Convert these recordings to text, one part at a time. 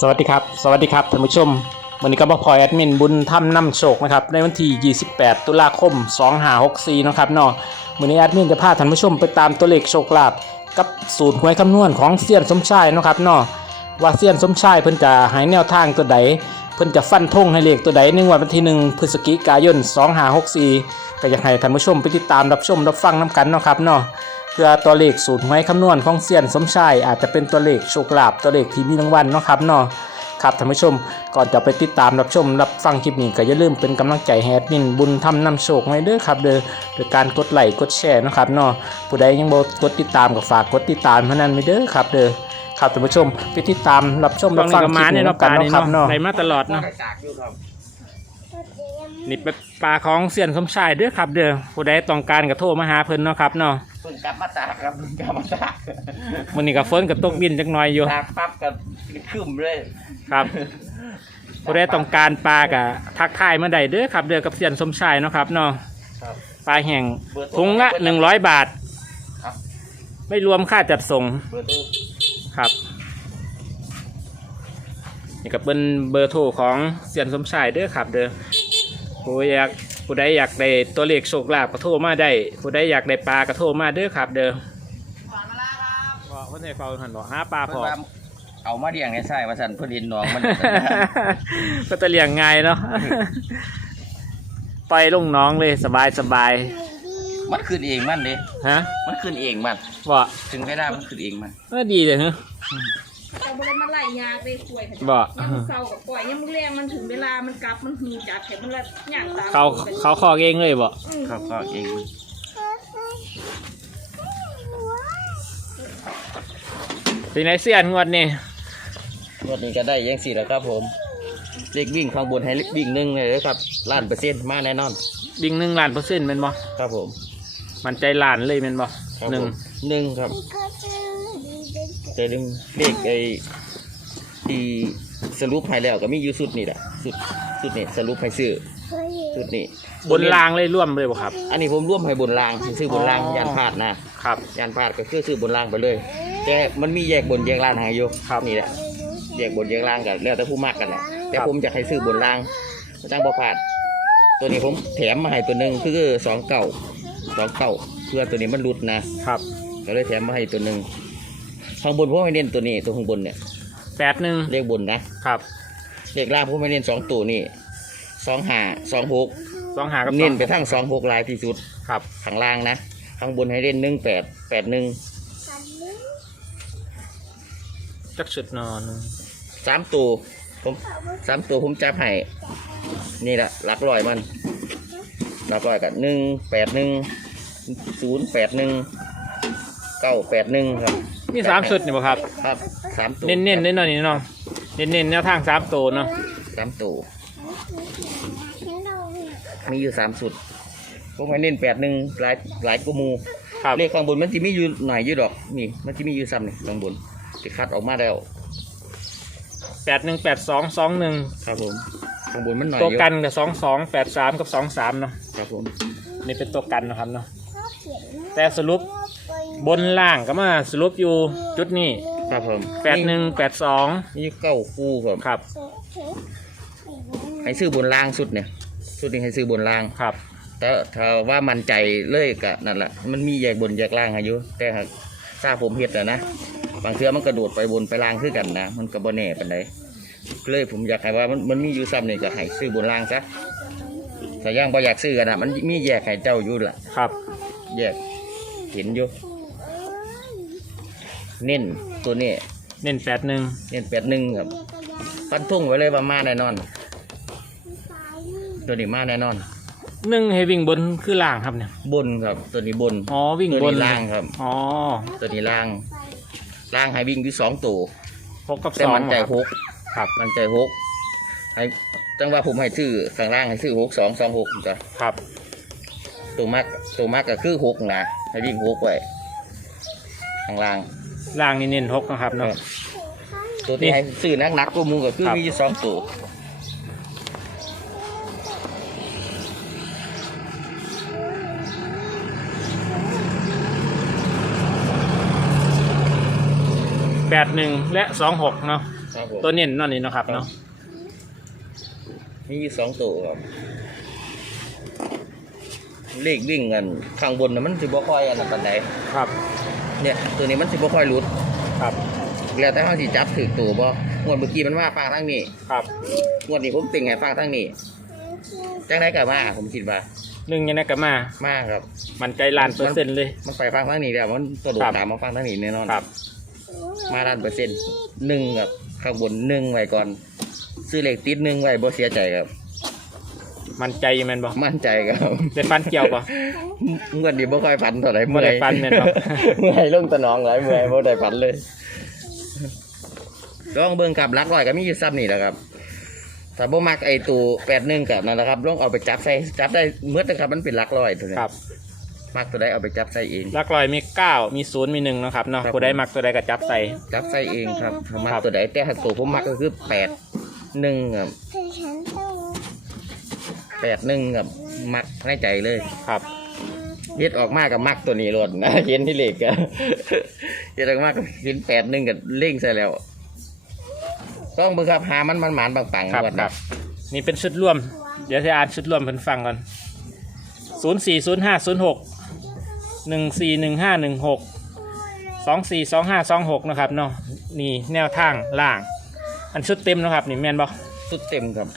สวัสดีครับ สวัสดีครับท่านผู้ชมวันนี้ก็มาพลอยแอดมินบุญถ้ำนำโชคนะครับในวันที่ 28 ตุลาคม 2564นะครับเนาะวันนี้แอดมินจะพาท่านผู้ชมไปตามตัวเลขโชคลาภกับสูตรหวยคำนวณของเซียนสมชายนะครับเนาะว่าเซียนสมชายเพิ่นจะให้แนวทางตัวใดเพิ่นจะฟันธงให้เลขตัวใดในงวดวันที่1พฤศจิกายน 2564ก็อยากให้ท่านผู้ชมไปติดตามรับชมรับฟังน้กันนะครับเนาะ เพื่อตัวเลขสูตรหวยคำนวณของเซียนสมชายอาจจะเป็นตัวเลขโชคลาภตัวเลขที่มีรางวัลเนาะครับเนาะครับท่านผู้ชมก่อนจะไปติดตามรับชมรับฟังคลิปนี้ก็อย่าลืมเป็นกำลังใจให้แอดมินบุญทำนำโชคไว้เด้อครับเด้อโดยการกดไลค์กดแชร์เนาะครับเนาะผู้ใดยังบ่กดติดตามก็ฝากกดติดตามเท่านั้นไว้เด้อครับเด้อครับท่านผู้ชมไปติดตามรับชมรับฟังคลิปนี้กันเนาะครับเนาะได้มาตลอดเนาะได้จากอยู่ครับนี่เป็นปลาของเซียนสมชายเด้อครับ เด้อผู้ใดต้องการก็โทรมาหาเพิ่นเนาะครับเนาะ เพิ่งกลับมาจากครับเพิ่งกลับมาจากวันนี้ก็ฝนก็ตกดินจักหน่อยอยู่จากปั๊บกับขึ้นเลยครับผู้ใดต้องการปลากะทักทายมาได้เด้อครับ เด้อกับเซียนสมชายเนาะครับเนาะครับปลาแห้งเบอร์โทรถุงละหนึ่งร้อยบาทครับไม่รวมค่าจัดส่ง เบอร์โทรครับนี่ก็เป็นเบอร์โทรของเซียนสมชายเด้อครับ เด้อผู้อยาก ผู้ใดอยากได้ตัวเลขโชคลาภก็โทรมาได้ผู้ใดอยากได้ปลาก็โทรมาเด้อครับ เด้อว่าเพิ่นให้เฝ้าหันบอกหาปลาพเพิ่นอ ว่าเอามาเลี้ยงในไส้มาสั่นเพิ่นเห็นหนองมันก็จะเลี้ยงง่ายเนาะไปลงน้องเลยสบายสบายมันขึ้นเองมันเด้ฮะมันขึ้นเองมัน บ่ถึงไม่ได้มันขึ้นเองมัน ก็ดีเลยฮะ แต่บ่ได้มาไล่ยากเลยป่วยค่ะบ่ ยังมื้อเศร้ากับปล่อยยังมือแรงมันถึงเวลามันกลับมันหูจัดให้มันละย่างตามเขาเขาคอกเองเลยบ่อืมเขาก็เองมันเป็นไงเสียนงวดนี่งวดนี้ก็ได้ยังสี่แล้วครับผมเลขวิ่งข้างบนให้เลขวิ่งหนึ่งเลยครับล้านเปอร์เซ็นต์มาแน่นอนบิงหนึ่งล้านเปอร์เซ็นต์เป็นบ่ ครับผมมันใจล้านเลยเป็นบ่ครับหนึ่งผมหนึ่งครับ แต่เรื่องเลขไอ้ที่สรุปให้แล้วก็มีอยู่สุดนี่แหละสุดสุดนี่สรุปให้ซื้อสุดนี่บนรางเลยร่วมเลยบ่ครับ อันนี้ผมร่วมให้บนรางซื้อบนรางอ๋อยานพาดนะครับยานพาดก็คือซื้อบนรางไปเลย แต่มันมีแยกบนแยกล่างให้อยู่ครับนี่แหละแยกบนแยกล่างกันแล้วแต่ผู้มากกันแหละแต่ครับผมอยากให้ซื้อบนรางไม่ต้องบ่พลาด ตัวนี้ผมแถมมาให้ตัวหนึ่งคือสองเก่าสองเก่าเพื่อตัวนี้มันหลุดนะครับก็เลยแถมมาให้ตัวหนึ่ง ข้างบนผมไม่เน้นตัวนี้ตัวข้างบนเนี่ยแปดหนึ่งเลขบนนะครับเลขล่างผมไม่เน้นสองตัวนี่สองห้าสองหกสองหากับสเน้อนงไปทั้งสองหกลายที่สุดครับข้างล่างนะข้างบนให้เล่นหนึ่งแปดแปดหนึ่งจักชุดนอนสามตัวผมสามตัวผมจับให้นี่แหละหลักร้อยมันหลักร้อยกับหนึ่งแปดหนึ่งศูนย์แปดหนึ่งเก้าแปดหนึ่งครับ มีสามชุดนี่บ่ครับ ครับสามตัวเน้นๆเน้นๆเนาะนี่เนาะเน้นๆแนวทางสามตัวเนาะสามตัวมีอยู่สามสุดผมให้เน้นแปดหนึ่งหลายหลายกว่าหมูครับเลขข้างบนมันจะมีอยู่หน่อยอยู่ดอกนี่มันจะมีอยู่ซ้ำนี่ข้างบนที่คัดออกมาแล้วแปดหนึ่งแปดสองสองหนึ่งครับผมข้างบนมันหน่อยตัวอยู่กันกับสองสองแปดสามกับสองสามเนาะครับผมนี่เป็นตัวกันนะครับเนาะแต่สรุป บนล่างก็มาสรุปอยู่จุดนี้ครับผมแปดหนึ่งแปดสองนี่เก้าคู่ครับครับ ให้ซื้อบนล่างสุดเนี่ยสุดนี้ให้ซื้อบนล่างครับแต่ถ้าว่ามันใจเลยก็นั่นแหละมันมีแยกบนแยกล่างให้อยู่แต่หากทราบผมเห็ดแล้วนะบางเทื่อมันกระโดดไปบนไปล่างคือกันนะมันก็บ่แน่ปานใดเลยผมอยากให้ว่ามันมันมีอยู่ซ้ำนี่ก็ให้ซื้อบนล่างซะถ้ายังบ่อยากซื้อกันนะมันมีแยกให้เจ้าอยู่ล่ะครับ แยกเห็นอยู่ เน้นตัวนี้ เน้นแปดหนึ่งเน้นแปดหนึ่งครับฟันทุ่งไว้เลยว่ามาแน่นอน ตัวนี้มาแน่นอน หนึ่งให้วิ่งบนคือล่างครับเนี่ย บนครับ ตัวนี้บนอ๋อวิ่งตัวบนนี้ล่างครับ อ๋อตัวนี้ล่าง ล่างให้วิ่งอยู่สองตัวหกกับแต่สองมันใจเหรอหกครับ มันใจหกให้จังว่าผมให้ซื้อข้างล่างให้ซื้อหกสองสองหกจ้ะครับ ตัวมากตัวมากก็คือหกนะให้วิ่งหกไว้ข้างล่าง ล่างนี่เน้นหกนะครับเนาะ ตัวนี่ที่ให้ซื้อนักนักๆตัวมูก็คือครับ มีอยู่สองตัวแปดหนึ่งและสองหกเนาะครับผมตัวเน้นเนั่นนี่เนาะครับเนาะมีอยู่สองตัวครับเลขวิ่งกันข้างบนน่ะมันสิบ่ค่อยอันนั้นปานใดครับ เนี่ยตัวนี้มันสิบ่ค่อยหลุด ครับแล้วแต่เฮาสิจับถึกตัวบ่งวดเมื่อกี้มันมาฟังทางนี้ครับงวดนี้ผมติ่งให้ฟังทางนี้จังได๋ก็มาผมคิดว่าหนึ่งยังไงก็มามาครับ มันใจล้านเปอร์เซ็นต์เลย มันไปฟังทางนี้แล้วมันกระโดดครับตามมาฟังทางนี้แน่นอนครับ มาล้านเปอร์เซ็นต์หนึ่งครับข้างบนหนึ่งไว้ก่อน ซื้อเลขติดหนึ่งไว้บ่เสียใจครับ มันใจอยู่แม่นบ่มั่นใจครับได้ฟันเกี่ยวบ่เมื่อนี้บ่ค่อยฝันเท่าไหร่บ่ได้ฝันแม่นบ่ เมื่อยลงตะหนองหลายเมื่อยบ่ได้ฝันเลยลองเบิ่งกับลักร้อยก็มีอยู่ซ้ำนี่แหละครับถ้าบ่มักไอ้ตัว81กับนั่นแหละครับลองเอาไปจับใส่จับได้เมื่อนะครับมันเป็นลักร้อยตัวนี้ครับมักตัวใดเอาไปจับใส่เอง หลักร้อยมีเก้ามีศูนย์มีหนึ่งเนาะครับเนาะครับ ผู้ใดมักตัวใดก็จับใส่ จับใส่เองครับถ้ามักครับตัวใดแต่ถ้าตัวผมมักก็คือ8 1ครับ 8 1ครับมักในใจเลยครับเฮ็ดออกมากับมักตัวนี้รถนะเห็นที่เลขก็เฮ็ดออกมากับเห็นแปดหนึ่งกับเล่งใส่แล้ว ต้องเบิ่งครับหามันมันหมานบางปังครับงวดคนะรับ นี่เป็นชุดร่วม เดี๋ยวจะอ่านชุดร่วมเพิ่นฟังก่อนศูนย์สี่ศูนย์ห้าศูนย์หกหนึ่งสี่หนึ่งห้าหนึ่งหกสองสี่สองห้าสองหกนะครับเนาะนี่แนวทางล่าง อันชุดเต็มเนาะครับนี่แม่นบ่สุดเต็มครับ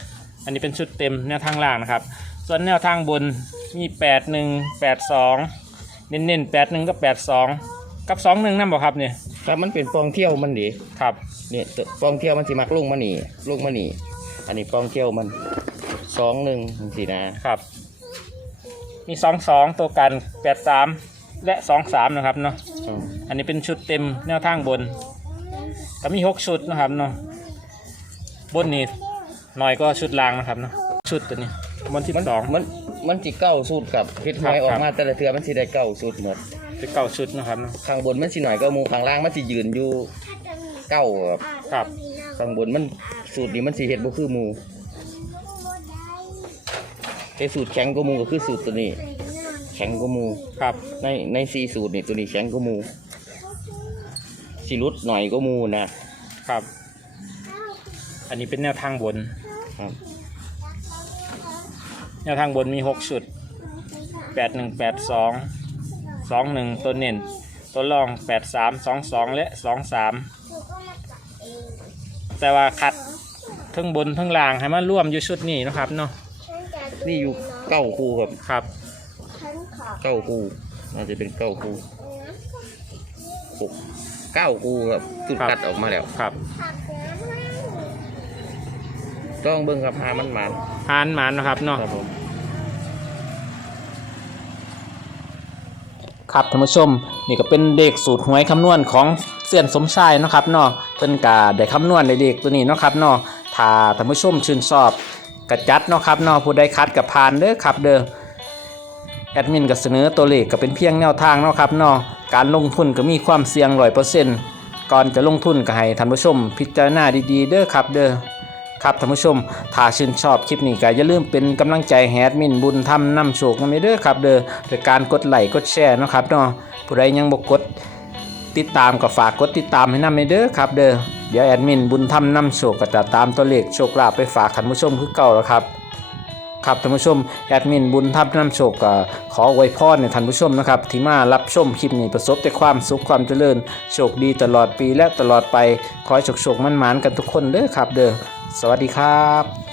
อันนี้เป็นชุดเต็มแนวทางล่างนะครับ ส่วนแนวทางบนมีแปดหนึ่งแปดสองเน้นๆแปดหนึ่งก็แปดสองกับสองหนึ่งนั่นบ่ครับเนี่ยครับมันเป็นปองเที่ยวมันดีครับเนี่ยตัวปองเที่ยวมันสิมักลงมานี่ลงมานี่อันนี้ปองเที่ยวมันสองหนึ่งสินะครับ มีสองสองตัวกันแปดสามและสองสามนะครับเนาะอืมอันนี้เป็นชุดเต็มแนวทางบนก็มีหกชุดนะครับเนาะบนนี่ห น่อยก็ชุดล่างนะครับเนาะชุดตัวนี้บนที่มันสอง มันมันสิเก้าสูตรครับเฮ็ดหวยครับออกมาแต่ละเทือมันสิได้เก้าสูตรหมดคือเก้าชุดนะครับเนาะข้างบนมันสิหน่อยก็มูข้างล่างมันสิยืนอยู่เก้าครับครับข้างบนมันสูตรนี้มันสีเห็ดบ่คือหมูแต่สูตรแข็งกว่าหมูก็คือสูตรตัวนี้ แข็งกว่าหมูครับ ในในสีสูตรนี่ตัวนี้แข็งกว่าหมูสิรุดหน่อยก็มูนะครับ อันนี้เป็นแนวทางบน ครับแนวทางบนมีหกชุดแปดหนึ่งแปดสองสองหนึ่งตัวเน้นตัวรองแปดสามสองสองและสองสามแต่ว่าคัดทั้งบนทั้งล่างให้มาร่วมอยู่ชุดนี้เนาะครับเนาะนี่อยู่เก้าคู่ครับครับเก้าคู่น่าจะเป็นเก้าคู่หกเก้าคู่ครับสุดครับตัดออกมาแล้วครับ ต้องเบิ่งครับหามันมันหานหมานเนาะครับเนาะ ครับผม ครับท่านผู้ชมนี่ก็เป็นเด็กสูตรหวยคำนวณของเซียนสมชายเนาะครับเนาะเพิ่นกาได้คำนวณในเด็กตัวนี้เนาะครับเนาะถ้าท่านผู้ชมชื่นชอบกระจัดเนาะครับเนาะผู้ใดคัดกับพานเด้อครับเด้อแอดมินก็เสนอตัวเลขก็เป็นเพียงแนวทางเนาะครับเนาะการลงทุนก็มีความเสี่ยงร้อยเปอร์เซ็นต์ก่อนจะลงทุนก็ให้ท่านผู้ชมพิจารณาดีๆเด้อครับเด้อ ครับท่านผู้ชม ถ้าชื่นชอบคลิปนี้ก็อย่าลืมเป็นกำลังใจแอดมินบุญทำนำโชคนำเด้อครับเด้อโดยการกดไลค์กดแชร์นะครับเนาะผู้ใดยังบ่กดติดตามก็ฝากกดติดตามให้นำเด้อครับเด้อเดี๋ยวแอดมินบุญทำนำโชคก็จะตามตัวเลขโชคลาภไปฝากท่านผู้ชมคือเก่าแล้วครับครับท่านผู้ชมแอดมินบุญทับน้ำโชคก็ขออวยพรในท่านผู้ชมนะครับ ที่มารับชมคลิปนี้ประสบแต่ความสุขความเจริญโชคดีตลอดปีและตลอดไป ขอให้โชคโชคมั่นหมานกันทุกคนเด้อครับเด้อ สวัสดีครับ